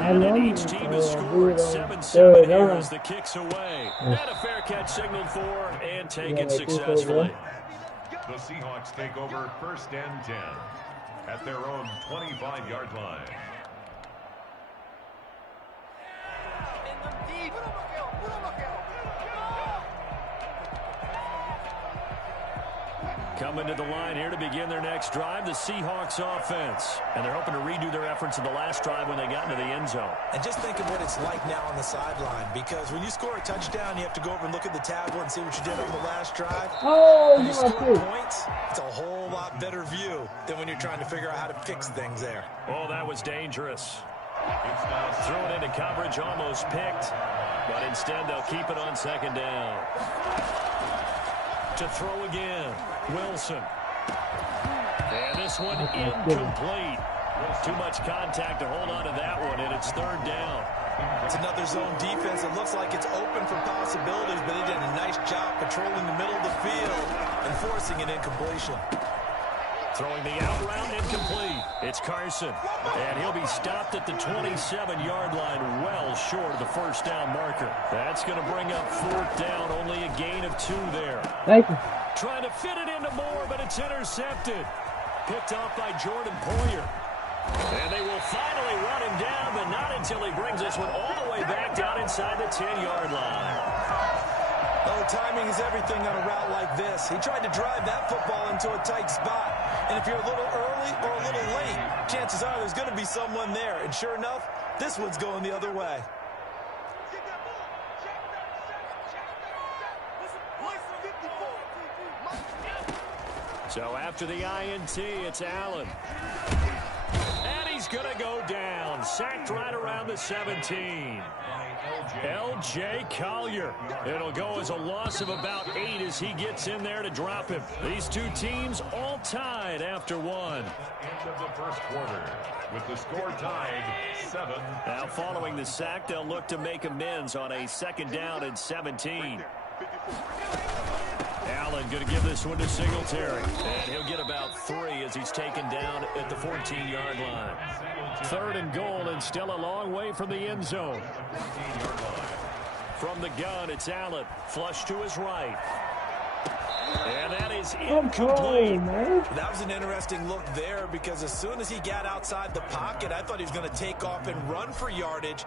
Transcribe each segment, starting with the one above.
And each team has scored 7-7 here as the kick's away. And a fair catch signaled for and taken successfully. The Seahawks take over 1st and 10 at their own 25-yard line. Coming to the line here to begin their next drive, the Seahawks offense. And they're hoping to redo their efforts in the last drive when they got into the end zone. And just think of what it's like now on the sideline, because when you score a touchdown, you have to go over and look at the tablet and see what you did on the last drive. When you score points, it's a whole lot better view than when you're trying to figure out how to fix things there. Oh, that was dangerous. Thrown into coverage, almost picked. But instead, they'll keep it on 2nd down. To throw again, Wilson. And this one incomplete. Too much contact to hold on to that one, and it's 3rd down. It's another zone defense. It looks like it's open for possibilities, but they did a nice job patrolling the middle of the field and forcing an incompletion. Throwing the out route, incomplete. It's Carson, and he'll be stopped at the 27-yard line, well short of the 1st down marker. That's going to bring up 4th down, only a gain of 2 there. Thank you. Trying to fit it into Moore, but it's intercepted. Picked off by Jordan Poyer. And they will finally run him down, but not until he brings this one all the way back down inside the 10-yard line. Oh, timing is everything on a route like this. He tried to drive that football into a tight spot. And if you're a little early or a little late, chances are there's going to be someone there. And sure enough, this one's going the other way. So after the INT, it's Allen. And he's going to go down. Sacked right around the 17. L.J. Collier. It'll go as a loss of about 8 as he gets in there to drop him. These two teams all tied after one. End of the 1st quarter with the score tied 7. Now following the sack, they'll look to make amends on a 2nd down and 17. Allen going to give this one to Singletary. And he'll get about 3 as he's taken down at the 14-yard line. 3rd and goal, and still a long way from the end zone. From the gun, it's Allen. Flush to his right. And that is incomplete. That was an interesting look there, because as soon as he got outside the pocket, I thought he was going to take off and run for yardage.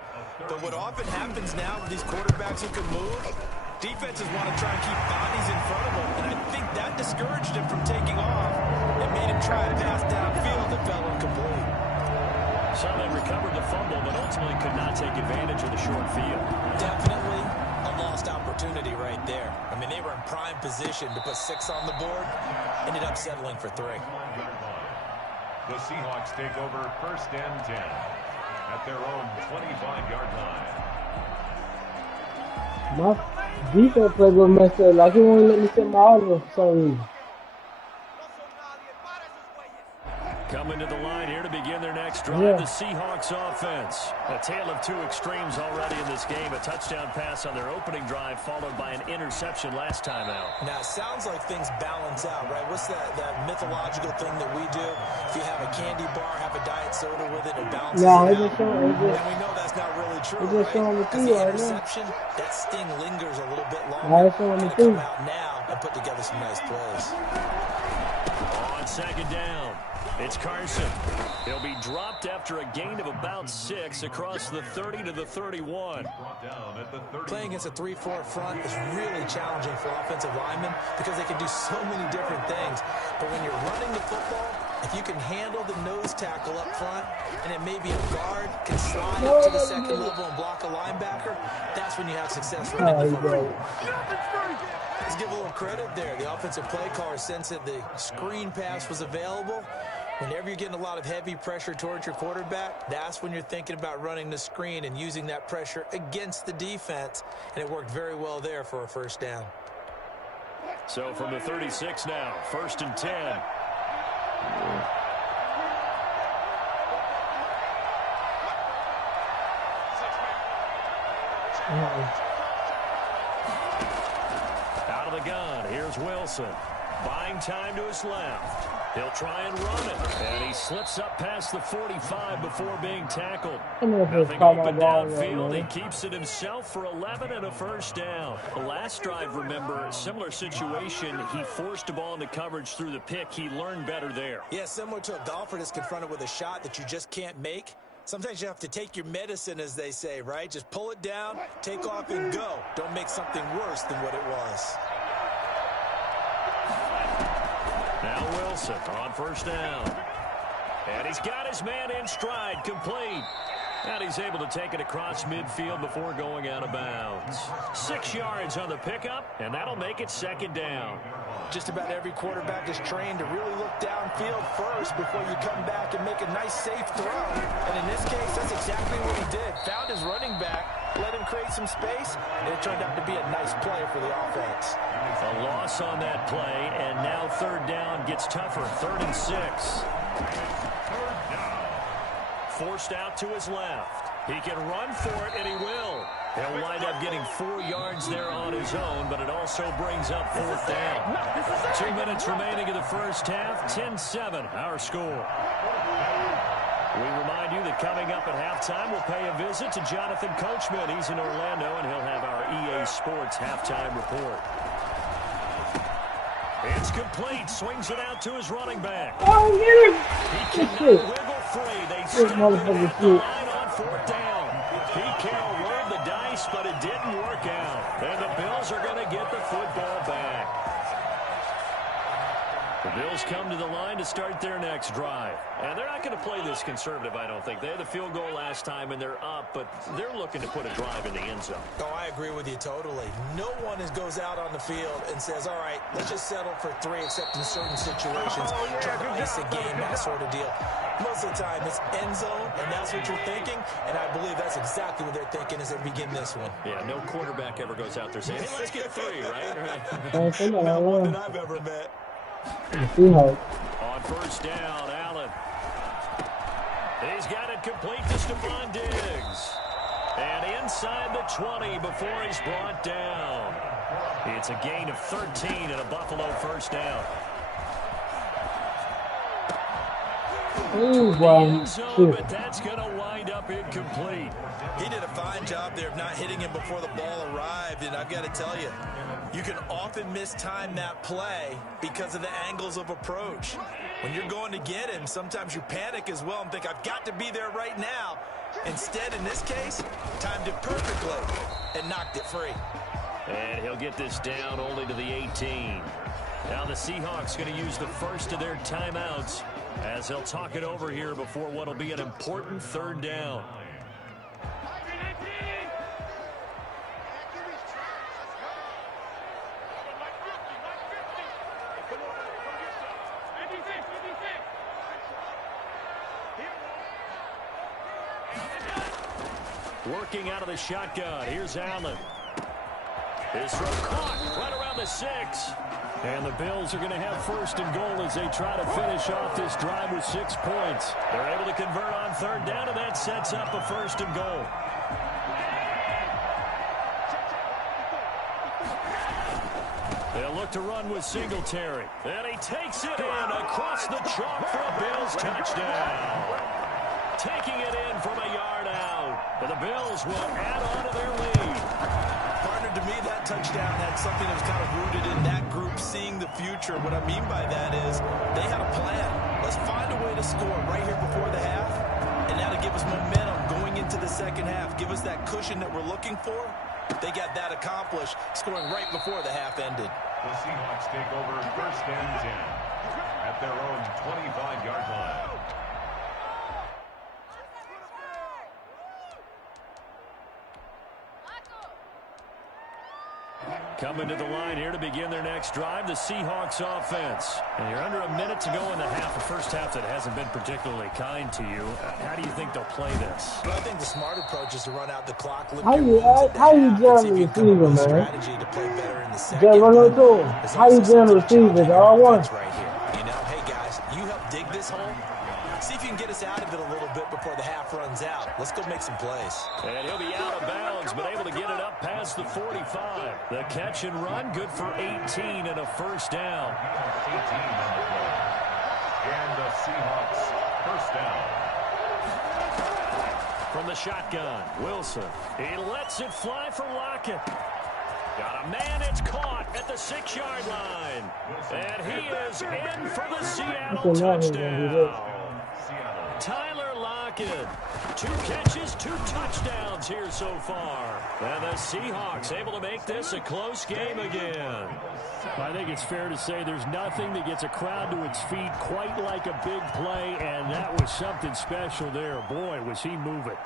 But what often happens now with these quarterbacks who can move, defenses want to try and keep bodies in front of him, and I think that discouraged him from taking off and made him try to pass downfield that fell incomplete. So they recovered the fumble, but ultimately could not take advantage of the short field. Definitely a lost opportunity right there. I mean, they were in prime position to put 6 on the board, ended up settling for 3. The Seahawks take over 1st and 10 at their own 25-yard line. My defense play was messed up. Like, he won't let me set my audio for some reason. Coming to the line here to begin their next drive, the Seahawks offense. A tale of 2 extremes already in this game. A touchdown pass on their opening drive, followed by an interception last time out. Now, it sounds like things balance out, right? What's that mythological thing that we do? If you have a candy bar, have a diet soda with it, it balances out. And we know that's not really true, right? Because the interception, that sting lingers a little bit longer. Going to come out now and put together some nice plays. On 2nd down, it's Carson. He'll be dropped after a gain of about 6 across the 30 to the 31. Playing against a 3-4 front is really challenging for offensive linemen because they can do so many different things. But when you're running the football, if you can handle the nose tackle up front, and it may be a guard, can slide up to the 2nd level and block a linebacker, that's when you have success running the football. Let's give a little credit there. The offensive play caller sensed that the screen pass was available. Whenever you're getting a lot of heavy pressure towards your quarterback, that's when you're thinking about running the screen and using that pressure against the defense. And it worked very well there for a 1st down. So from the 36 now, 1st and 10. Out of the gun, here's Wilson. Buying time to his left. He'll try and run it. And he slips up past the 45 before being tackled. Nothing open downfield. He keeps it himself for 11 and a first down. The last drive, remember, similar situation. He forced a ball into coverage through the pick. He learned better there. Yeah, similar to a golfer that's confronted with a shot that you just can't make. Sometimes you have to take your medicine, as they say, right? Just pull it down, take off, and go. Don't make something worse than what it was. Now Wilson on first down. And he's got his man in stride, complete. And he's able to take it across midfield before going out of bounds. 6 yards on the pickup, and that'll make it second down. Just about every quarterback is trained to really look downfield first before you come back and make a nice, safe throw. And in this case, that's exactly what he did. Found his running back, let him create some space, and it turned out to be a nice play for the offense. A loss on that play, and now third down gets tougher. 3rd and 6. Forced out to his left. He can run for it, and he will. He'll wind up getting 4 yards there on his own, but it also brings up 4th down. 2 minutes remaining in the first half. 10-7, our score. We remind you that coming up at halftime, we'll pay a visit to Jonathan Coachman. He's in Orlando, and he'll have our EA Sports halftime report. It's complete. Swings it out to his running back. Oh, He cannot wiggle free. They stop it at the line on 4th down. Pete Carroll rolled the dice, but it didn't work out. And the Bills are going to get the football back. The Bills come to the line to start their next drive. And they're not going to play this conservative, I don't think. They had the field goal last time, and they're up, but they're looking to put a drive in the end zone. Oh, I agree with you totally. No one goes out on the field and says, all right, let's just settle for 3, except in certain situations, try to ice a game, that sort of deal. Most of the time, it's end zone, and that's what you're thinking, and I believe that's exactly what they're thinking as they begin this one. Yeah, no quarterback ever goes out there saying, hey, let's get 3, right? Not one that I've ever met. On first down, Allen. He's got it complete to Stephon Diggs. And inside the 20 before he's brought down. It's a gain of 13 and a Buffalo first down. But that's going to wind up incomplete. He did a fine job there of not hitting him before the ball arrived, and I've got to tell you, you can often mistime that play because of the angles of approach. When you're going to get him, sometimes you panic as well and think, I've got to be there right now. Instead, in this case, timed it perfectly and knocked it free. And he'll get this down only to the 18. Now the Seahawks going to use the first of their timeouts as they'll talk it over here before what will be an important 3rd down. Working out of the shotgun. Here's Allen. His throw caught right around the 6. And the Bills are going to have 1st and goal as they try to finish off this drive with 6 points. They're able to convert on 3rd down, and that sets up a 1st and goal. They'll look to run with Singletary. And he takes it in across the chalk for a Bills touchdown. Taking it in from a yard out. And the Bills will add on to their lead. Partner, to me, that touchdown had something that was kind of rooted in that group seeing the future. What I mean by that is they had a plan. Let's find a way to score right here before the half, and that'll give us momentum going into the second half. Give us that cushion that we're looking for. They got that accomplished, scoring right before the half ended. The Seahawks take over 1st and 10 at their own 25-yard line. Coming to the line here to begin their next drive, the Seahawks offense. And you're under a minute to go in the half, a first half that hasn't been particularly kind to you. How do you think they'll play this? Well, I think the smart approach is to run out the clock. How you generally receive it, man? Strategy to play better in the second. How you generally receive it? All one. Right here. You know, hey guys, you help dig this hole. See if you can get us out of it a little bit before the half runs out. Let's go make some plays. And he'll be out of bounds, but able to get it up past the 45. The catch and run, good for 18 and a first down. And the Seahawks first down. From the shotgun, Wilson. He lets it fly for Lockett. Got a man, it's caught at the 6-yard line. And he is in for the Seattle touchdown. Tyler Lockett. 2 catches, 2 touchdowns here so far. And the Seahawks able to make this a close game again. I think it's fair to say there's nothing that gets a crowd to its feet quite like a big play, and that was something special there. Boy, was he moving.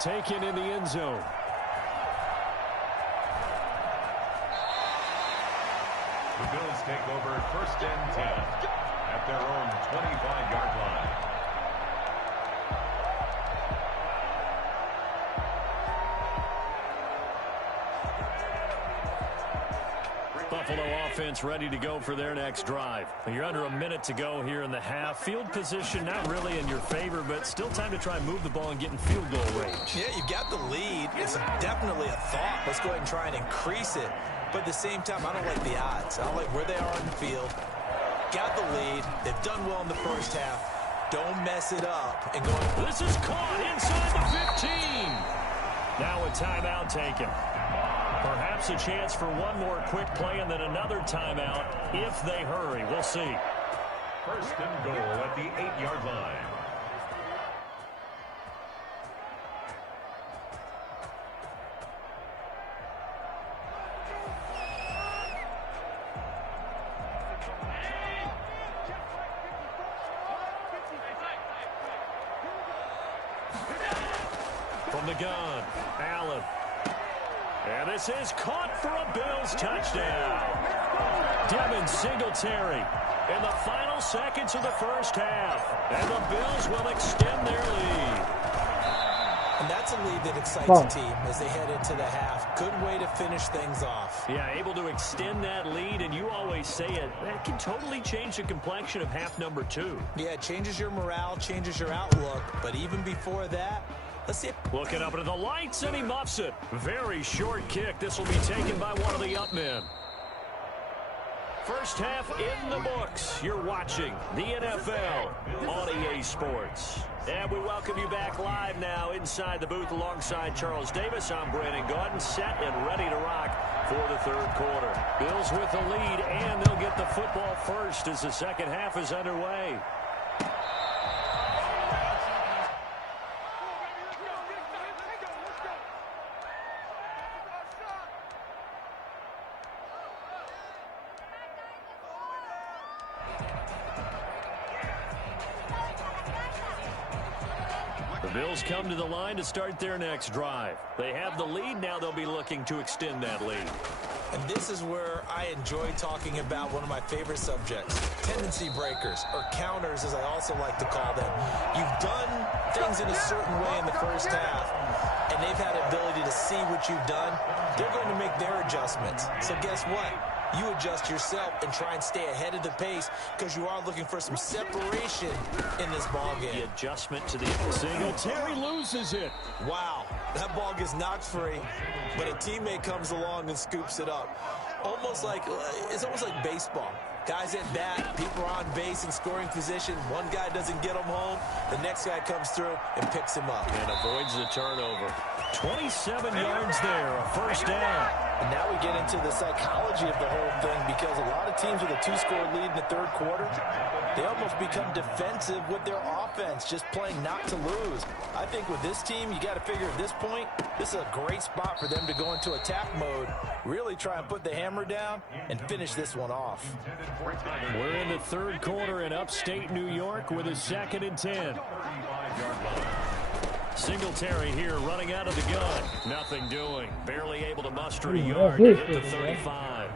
Taken in the end zone. The Bills take over first and 10 at their own 25-yard line. Buffalo offense ready to go for their next drive. You're under a minute to go here in the half. Field position not really in your favor, but still time to try and move the ball and get in field goal range. Yeah, you've got the lead. It's definitely a thought. Let's go ahead and try and increase it. But at the same time, I don't like the odds. I don't like where they are in the field. Got the lead. They've done well in the first half. Don't mess it up. And go. This is caught inside the 15. Now a timeout taken. Perhaps a chance for one more quick play and then another timeout if they hurry. We'll see. First and goal at the 8-yard line. From the gun, Allen. And this is caught for a Bills touchdown. Devin Singletary in the final seconds of the first half. And the Bills will extend their lead. And that's a lead that excites the team as they head into the half. Good way to finish things off. Yeah, able to extend that lead, and you always say it, that can totally change the complexion of half number 2. Yeah, it changes your morale, changes your outlook. But even before that, let's see it. Looking up into the lights, and he muffs it. Very short kick. This will be taken by one of the up men. First half in the books. You're watching the NFL on EA Sports. And we welcome you back live now inside the booth alongside Charles Davis. I'm Brandon Gaudin, set and ready to rock for the third quarter. Bills with the lead, and they'll get the football first as the second half is underway. Bills come to the line to start their next drive. They have the lead. Now they'll be looking to extend that lead. And this is where I enjoy talking about one of my favorite subjects, tendency breakers, or counters as I also like to call them. You've done things in a certain way in the first half, and they've had the ability to see what you've done. They're going to make their adjustments. So guess what? You adjust yourself and try and stay ahead of the pace because you are looking for some separation in this ball game. The adjustment to the Singletary loses it. Wow, that ball gets knocked free, but a teammate comes along and scoops it up. It's almost like baseball. Guys at bat, people are on base in scoring position. One guy doesn't get him home. The next guy comes through and picks him up. And avoids the turnover. 27 yards there, a first down. And now we get into the psychology of the whole thing because a lot of teams with a 2-score lead in the third quarter, they almost become defensive with their offense, just playing not to lose. I think with this team, you got to figure at this point, this is a great spot for them to go into attack mode, really try and put the hammer down and finish this one off. We're in the third quarter in upstate New York with a 2nd and 10. Singletary here running out of the gun. Nothing doing. Barely able to muster a yard to hit the 35.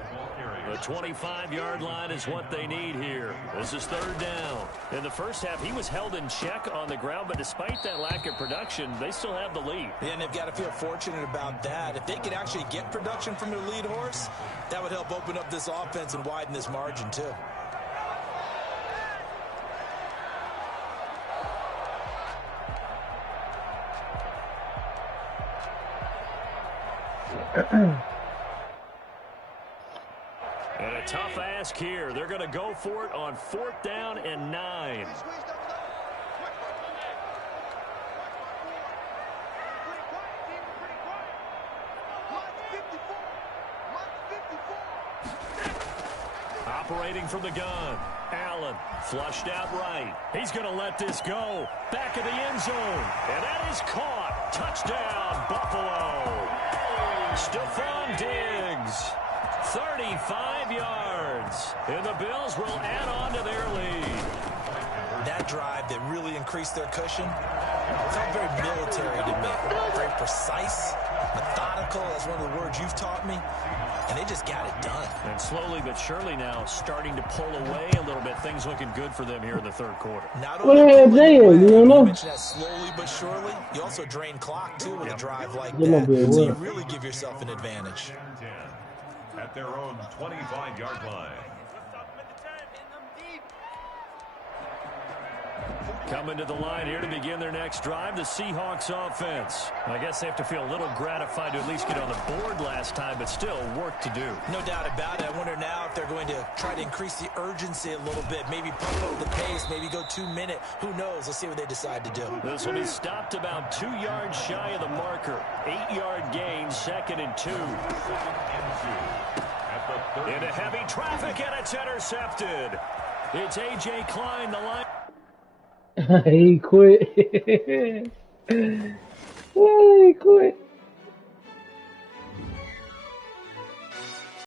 The 25-yard line is what they need here. This is third down. In the first half, he was held in check on the ground, but despite that lack of production, they still have the lead. Yeah, and they've got to feel fortunate about that. If they could actually get production from their lead horse, that would help open up this offense and widen this margin, too. And a tough ask here. They're going to go for it on 4th down and 9. Operating from the gun. Allen flushed out right. He's going to let this go. Back of the end zone. And that is caught. Touchdown, Buffalo. Stephon Diggs. 35 yards. And the Bills will add on to their lead. That drive that really increased their cushion felt very military to me. Very precise, methodical. That's one of the words you've taught me. And they just got it done. And slowly but surely now starting to pull away a little bit. Things looking good for them here in the 3rd quarter. Not What only the hell, you don't know? you mentioned that slowly but surely, you also drain clock, too, with a drive like that. So you really give yourself an advantage. At their own 25-yard line. Coming to the line here to begin their next drive, the Seahawks offense. I guess they have to feel a little gratified to at least get on the board last time, but still work to do. No doubt about it. I wonder now if they're going to try to increase the urgency a little bit, maybe pump up the pace, maybe go 2-minute. Who knows? Let's see what they decide to do. This will be stopped about 2 yards shy of the marker. 8-yard gain, 2nd and 2. Into heavy traffic, and it's intercepted. It's A.J. Klein, the line. He quit. He quit.